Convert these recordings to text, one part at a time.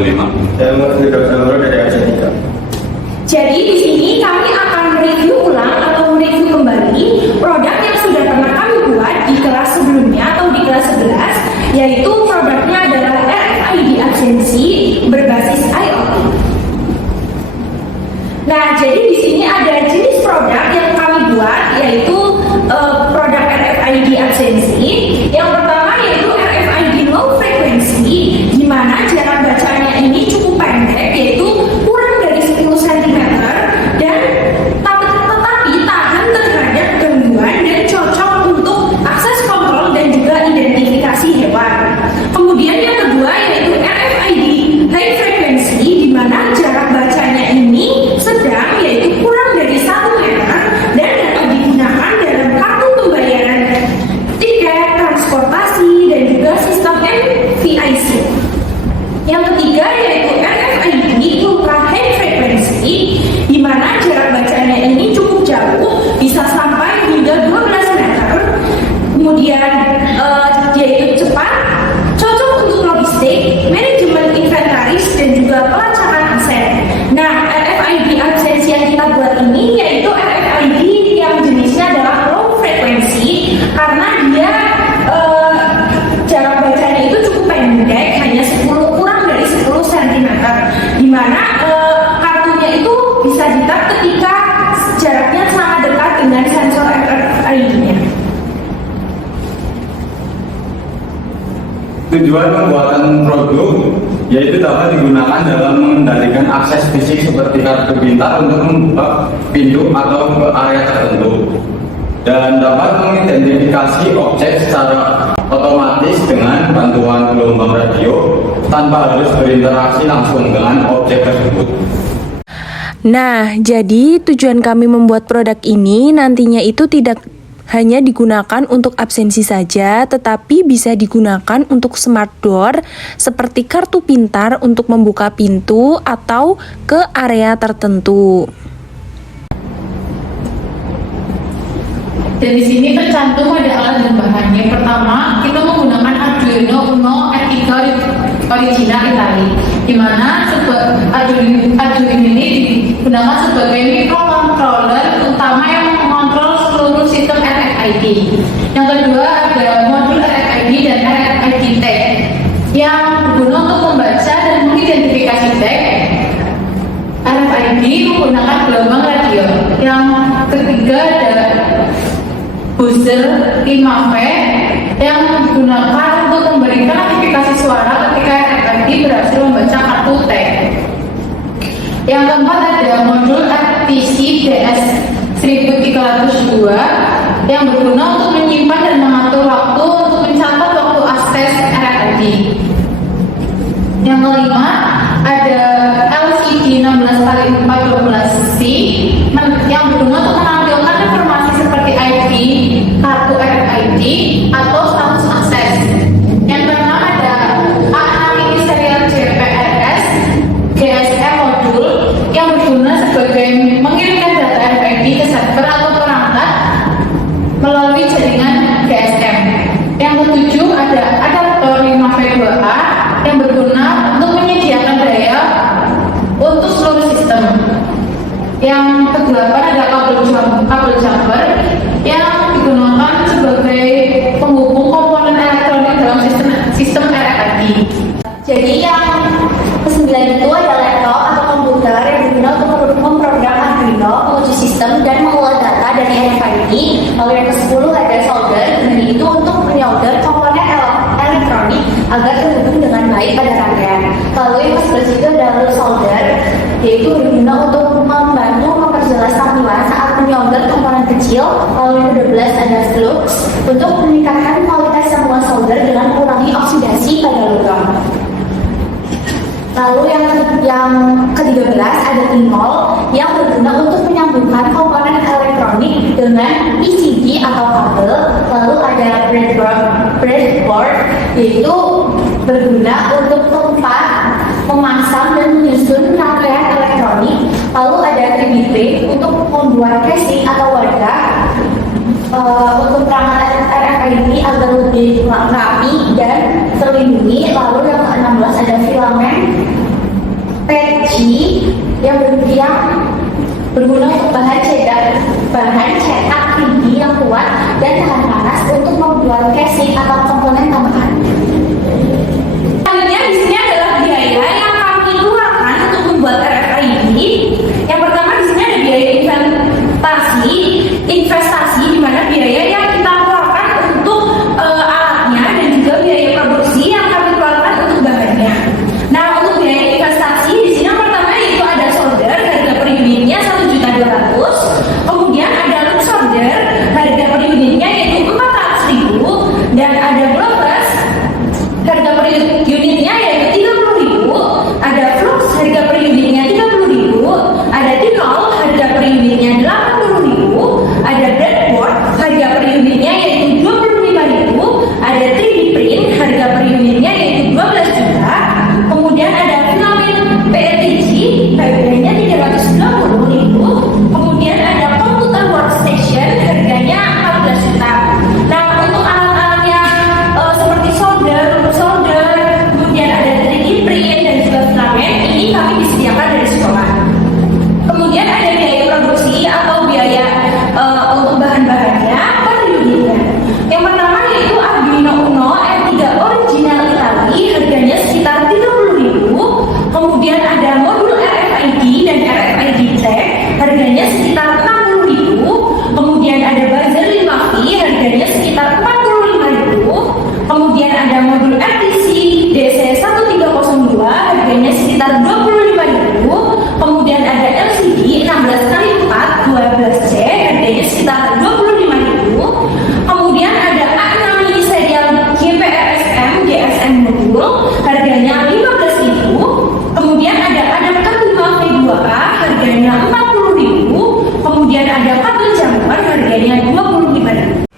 2025. Saya Muhammad dari Aceh 3. Jadi di sini kami akan mereview ulang atau mereview kembali produk yang sudah pernah kami buat di kelas sebelumnya atau di kelas 11, yaitu produknya adalah RFID Absensi berbasis IoT. Nah, jadi di sini ada jenis produk yang kami buat, yaitu produk RFID Absensi. Yang pertama yaitu RFID Low Frequency, di mana jarak bacanya ini cukup pendek, yaitu kurang dari 10 cm dan tetapi tahan terhadap gangguan dan cocok untuk akses kontrol dan juga identifikasi hewan. Kemudian yang kedua yaitu RFID High Frequency, di mana jarak bacanya ini sedang, yaitu kurang dari 1 meter dan dapat digunakan dalam kartu pembayaran, tiket, transportasi, dan juga sistem MVIC. Yang ketiga yaitu RFID Ultra High Frequency, di mana jarak bacanya ini cukup jauh, bisa sampai hingga 12 meter. Kemudian yaitu cepat, cocok untuk logistik, manajemen inventaris, dan juga pelacakan aset. Nah, RFID absensi yang kita buat ini yaitu RFID yang jenisnya adalah low frequency, karena dia jarak bacanya itu cukup pendek, hanya kurang dari 10 cm, di mana kartunya itu bisa di-tap ketika jaraknya sangat dekat dengan sensor RFID-nya. Tujuan pembuatan produk yaitu dapat digunakan dalam mengendalikan akses fisik seperti kartu pintar untuk membuka pintu atau ke area tertentu, dan dapat mengidentifikasi objek secara otomatis dengan bantuan gelombang radio tanpa harus berinteraksi langsung dengan objek tersebut. Nah, jadi tujuan kami membuat produk ini nantinya itu tidak hanya digunakan untuk absensi saja, tetapi bisa digunakan untuk smart door seperti kartu pintar untuk membuka pintu atau ke area tertentu. Dan di sini tercantum ada alat dan bahannya. Pertama, kita menggunakan Arduino Uno R3 original Itali, di mana Arduino ini digunakan sebagai microcontroller utama yang mengontrol seluruh sistem RFID. Yang kedua ada modul RFID dan RFID tag yang berguna untuk membaca dan mengidentifikasi tag RFID menggunakan gelombang radio. Yang ketiga ada buzzer 5V yang digunakan untuk memberikan notifikasi suara ketika RFID berhasil membaca kartu tag. Yang keempat ada modul RTC DS 1302 yang berguna untuk menyimpan dan mengatur waktu untuk mencatat waktu akses RFID. Yang kelima ada LCD 16x412C yang berguna untuk menampilkan informasi seperti ID, kartu RFID, atau status akses. Yang keenam ada A6 ini serial JPRS GSM modul yang berguna sebagai mengirimkan data RFID ke server atau perangkat melalui jaringan GSM. Yang ketujuh ada adaptor 5V2A yang berguna untuk menyediakan daya untuk seluruh sistem. Yang kedelapan ada kabel jumper yang digunakan sebagai penghubung komponen elektronik dalam sistem RFID. Jadi yang kesembilan itu ada laptop atau komputer yang berguna untuk memprogram Arduino, menguji sistem, dan mengolah data dari RFID. Lalu yang ke-10 ada solder, dan itu untuk menyolder komponen elektronik agar terhubung dengan baik pada rangkaian. Lalu yang ke-11 itu ada solder, yaitu berguna untuk membantu memperjelas tampilan saat menyolder komponen kecil. Lalu yang ke-12 ada flux untuk meningkatkan kualitas sambungan solder dengan mengurangi oksidasi pada logam. Lalu yang ke-13 ada pinhole yang berguna untuk menyambungkan komponen elektronik dengan PCB atau kabel. Lalu ada breadboard yaitu berguna untuk tempat memasang dan menyusun rangkaian elektronik. Lalu ada 3D untuk membuat casing atau wadah untuk perangkat RFID agar lebih rapi dan terlindungi. Lalu yang ke-16 ada filamen yang berguna untuk bahan cetak tinggi yang kuat dan tahan panas untuk membuat casing atau komponen tambahan. Selanjutnya di sini adalah biaya yang kami keluarkan untuk membuat RFID. Yang pertama di sini ada biaya investasi di mana biaya yang kita keluarkan untuk alatnya dan juga biaya produksi yang kami keluarkan untuk bahannya. Nah, untuk biaya investasi di sini yang pertama yaitu ada solder, harga per unitnya 1.200.000. Kemudian ada loop solder, harga per unitnya yaitu 400.000, dan ada globus, harga per unitnya yaitu 30.000. Ada flux, harga per unitnya 30.000. Ada tinol, harga per unitnya 80.000. Ada breadboard, harga per unitnya yaitu 25.000. Ada 3D print, harga per unitnya yaitu 12 juta. Kemudian ada filament PETG, harganya 390.000. Kemudian ada komputer workstation, harganya 14 juta. Nah, untuk alat-alat yang seperti solder, kemudian ada 3D print dan juga filament, ini kami disediakan dari sekolah. Kemudian ada biaya produksi atau biaya untuk bahan-bahannya per unitnya. Yang pertama yaitu Arduino Uno R3 original Italy, harganya sekitar 30.000. Kemudian ada modul RFID dan RFID tag, harganya sekitar 60.000. Kemudian ada buzzer 5V, harganya sekitar 45.000. Kemudian ada modul RTC DC1302, harganya sekitar 25.000. Kemudian ada LCD 16x4 12C, harganya sekitar 25.000. Kemudian ada A6 mini serial GPRSM GSM modul, harganya 15.000. Kemudian ada adapter 5V2A, harganya 40.000. Kemudian ada kabel jumper, harganya 25.000.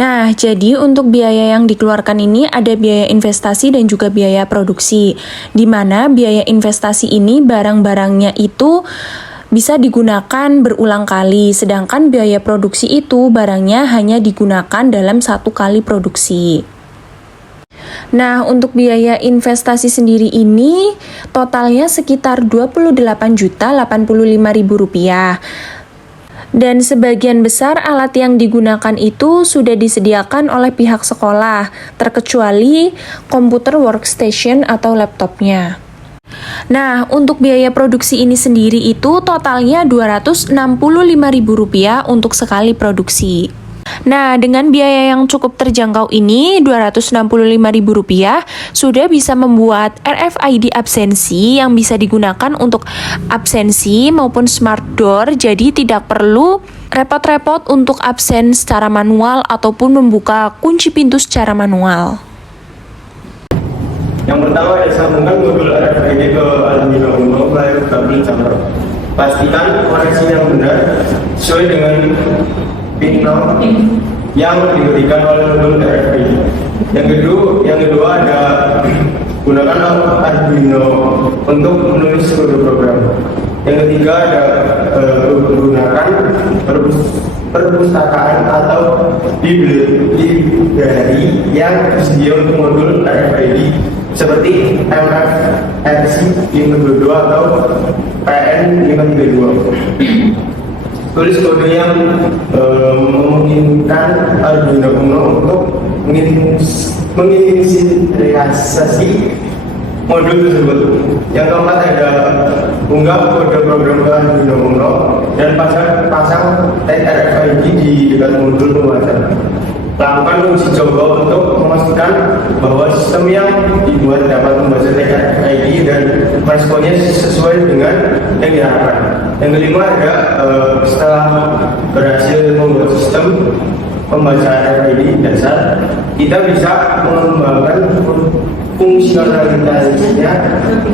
Nah, jadi untuk biaya yang dikeluarkan ini ada biaya investasi dan juga biaya produksi. Di mana biaya investasi ini barang-barangnya itu bisa digunakan berulang kali, sedangkan biaya produksi itu barangnya hanya digunakan dalam satu kali produksi. Nah, untuk biaya investasi sendiri ini totalnya sekitar Rp28.085.000. Dan sebagian besar alat yang digunakan itu sudah disediakan oleh pihak sekolah, terkecuali komputer workstation atau laptopnya. Nah, untuk biaya produksi ini sendiri itu totalnya Rp265.000 untuk sekali produksi. Nah, dengan biaya yang cukup terjangkau ini, Rp265.000 sudah bisa membuat RFID absensi yang bisa digunakan untuk absensi maupun smart door, jadi tidak perlu repot-repot untuk absen secara manual ataupun membuka kunci pintu secara manual. Yang pertama ada sambungan modul RFID ke Arduino Uno melalui kabel jumper. Pastikan koneksi yang benar sesuai dengan pin yang diberikan oleh modul RFID. Yang kedua ada gunakan Arduino untuk menulis kode program. Yang ketiga ada menggunakan perpustakaan atau library yang tersedia untuk modul RFID seperti MFRC 522 atau PN 532. Tulis kode yang memungkinkan Arduino Uno untuk menginisialisasi modul tersebut. Yang keempat ada unggah kode program ke Arduino Uno dan pasang tag RFID di dekat modul pembuatan. Lakukan uji coba untuk memastikan bahwa sistem yang dibuat dapat membaca tag RFID dan responnya sesuai dengan yang diharapkan. Yang kelima ada setelah berhasil membuat sistem pembaca RFID dasar, kita bisa mengembangkan fungsionalitasnya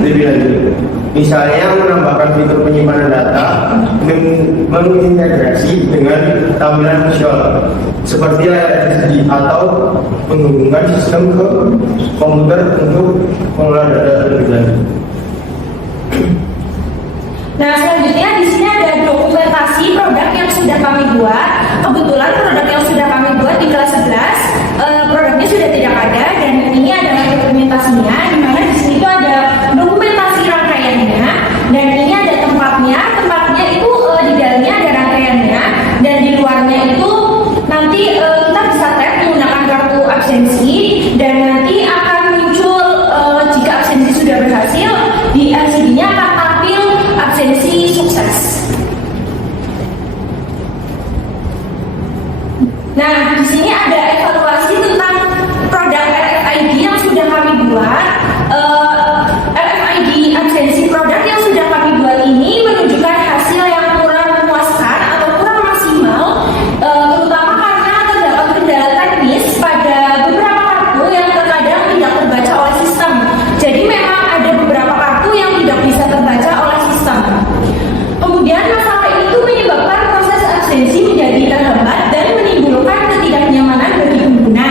lebih lanjut. Misalnya menambahkan fitur penyimpanan data dan mengintegrasi dengan tampilan visual seperti layar LCD atau menghubungkan sistem ke komputer untuk mengolah data lebih lanjut. Nah, selanjutnya di sini ada dokumentasi produk yang sudah kami buat. Kebetulan produk yang sudah kami buat di kelas 11 produknya sudah tidak ada, dan ini adalah dokumentasinya, di mana di sini itu ada dokumentasi rangkaiannya absensi, dan nanti akan muncul jika absensi sudah berhasil, di LCD-nya akan tampil absensi sukses. Nah, di sini ada evaluasi tentang produk RFID yang sudah kami buat. RFID absensi produk yang sudah kami buat ini menunjukkan hasil yang kurang memuaskan atau kurang maksimal, terutama karena terdapat kendala teknis pada beberapa kartu yang terkadang tidak terbaca oleh sistem. Jadi memang ada beberapa kartu yang tidak bisa terbaca oleh sistem. Kemudian masalah itu menyebabkan proses absensi menjadi terhambat dan menimbulkan ketidaknyamanan bagi pengguna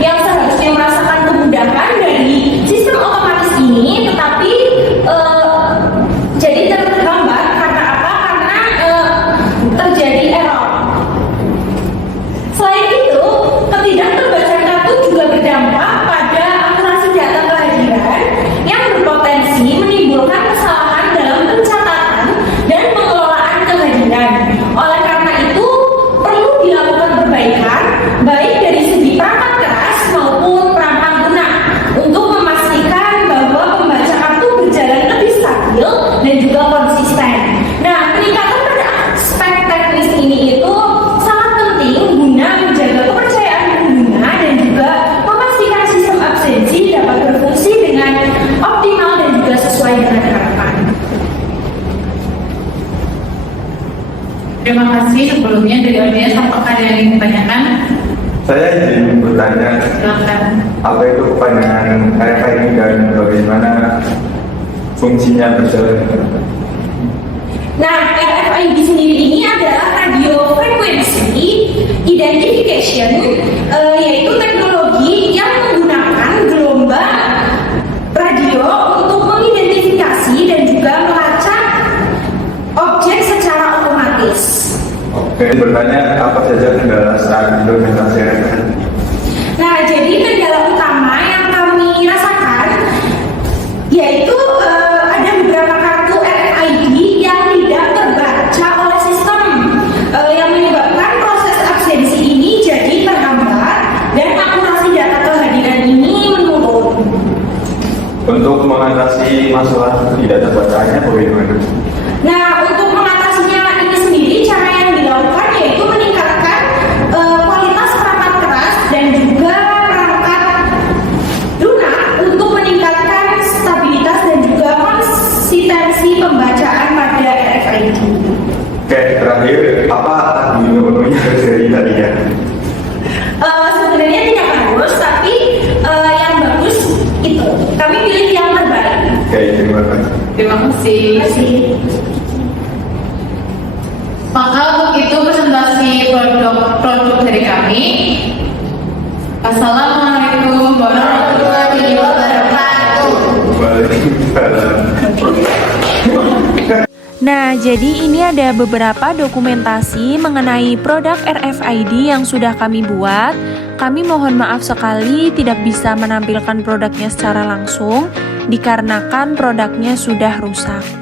yang seharusnya merasakan kemudahan dari sistem otomatis ini, tetapi jadi terhambat karena apa? Karena terjadi error. Selain itu, ketidakterbacaan kartu juga berdampak pada akurasi data kehadiran yang berpotensi menimbulkan kesalahan dalam pencatatan dan pengelolaan kehadiran. Oleh karena itu, perlu dilakukan perbaikan baik dari segi perangkat keras maupun perangkat lunak untuk memastikan bahwa pembaca kartu berjalan lebih stabil dan juga konsisten. Nah, peningkatan pada aspek teknis ini itu sangat penting guna menjaga kepercayaan pengguna dan juga memastikan sistem absensi dapat berfungsi dengan optimal dan juga sesuai dengan harapan. Terima kasih sebelumnya dari audiens. Apakah ada yang ingin ditanyakan? Saya izin bertanya, Silakan. apa itu kepanjangan RFID dan bagaimana fungsinya berjalan? Nah, RFID sendiri ini adalah radio frequency identification, yaitu teknologi yang menggunakan gelombang radio untuk mengidentifikasi dan juga melacak objek secara otomatis. Oke, bertanya apa saja kendala saat implementasi RFID? Nah, jadi kendala utama yang kami rasakan yaitu ada beberapa kartu RFID yang tidak terbaca oleh sistem, yang menyebabkan proses absensi ini jadi terhambat dan akurasi data kehadiran ini menurun. Untuk mengatasi masalah tidak terbacanya bagaimana? Nah, untuk mengatasinya ini sendiri, cara yang dilakukan yaitu meningkatkan kualitas perangkat keras dan juga perangkat lunak untuk meningkatkan stabilitas dan juga konsistensi pembacaan pada RFID. Oke, terakhir apa memenuhi kriteria tadi ya? Sebenarnya tidak bagus, tapi yang bagus itu kami pilih yang terbaik. Oke, terima kasih. Terima kasih. Terima kasih. Maka untuk itu presentasi produk dari kami. Assalamualaikum warahmatullahi wabarakatuh. Waalaikumsalam. Nah, jadi ini ada beberapa dokumentasi mengenai produk RFID yang sudah kami buat. Kami mohon maaf sekali tidak bisa menampilkan produknya secara langsung, dikarenakan produknya sudah rusak.